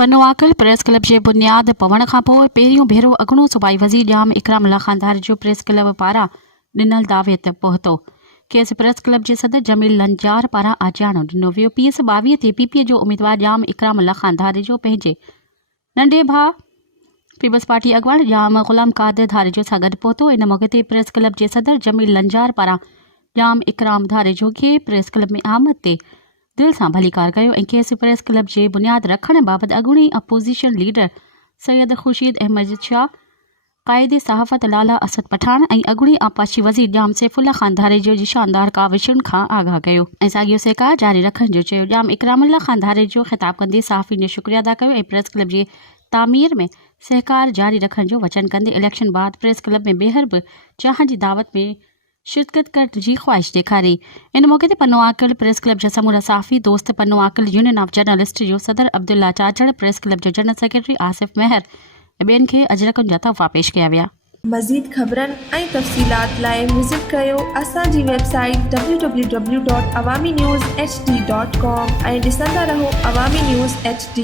पनवाकल press club जे बुनियाद पवण खां पोइ पहिरियों भेरो अॻूणो सूबाई वज़ीर जाम इकराम अल्लाह खानदार जो प्रेस क्लब पारां ॾिनल दावे ते पहुतो। खेसि प्रेस क्लब जे सदर जमील लंजार पारां आजियाणो ॾिनो वियो। PS 22 ते PPA जो उम्मीदवार जाम इकराम अल्लाह खानदार जो पंहिंजे नंढे भाउ पीपल्स पार्टी अॻवान जाम ग़ुलाम कादिर धारेजो सां गॾु पहुतो। इन मौक़े ते प्रेस क्लब जे सदर जमील लंजार पारां जाम इकराम धारेजो खे प्रेस क्लब में आमद ते दिल सां भलीकार कयो ऐं खेसि प्रेस क्लब जे बुनियाद रखण बाबति अॻूणी अपोज़िशन लीडर सैयद खुर्शीद अहमद शाह, क़ाइदे सहाफ़त लाला असद पठान ऐं अॻूणी आपाशी वज़ीर जाम सैफुल्ला खान धारेजो जी शानदार काविशुनि खां आगाह कयो ऐं साॻियो सेका जारी रखण जो चयो। जाम इकराम अल्लाह खान धारेजो ख़िताब कंदे सहाफ़ियुनि जो शुक्रिया अदा कयो ऐं प्रेस क्लब जे तामीर में सहकार जारी रखण जो वचन कंदे इलेक्शन बाद प्रेस क्लब में ॿीहर बि चाह जी दावत में शिरकत करण जी ख़्वाहिश ॾेखारी। इन मौक़े ते पनवाकल प्रेस क्लब जा समूरा साफ़ी दोस्त, पनवाकल यूनियन ऑफ जर्नलिस्ट जो सदर अब्दुल्ला चाचड़, प्रेस क्लब जो जनरल सेक्रेटरी आसिफ मेहर ऐं ॿियनि खे अजरकनि जा तोहफ़ा पेश कया विया। मज़ीद ख़बरनि ऐं तफ़सीलात लाइ विज़िट कयो असांजी वेबसाइट www.awamiNewsHD.com ऐं ॾिसंदा रहो अवामी न्यूज़ HD।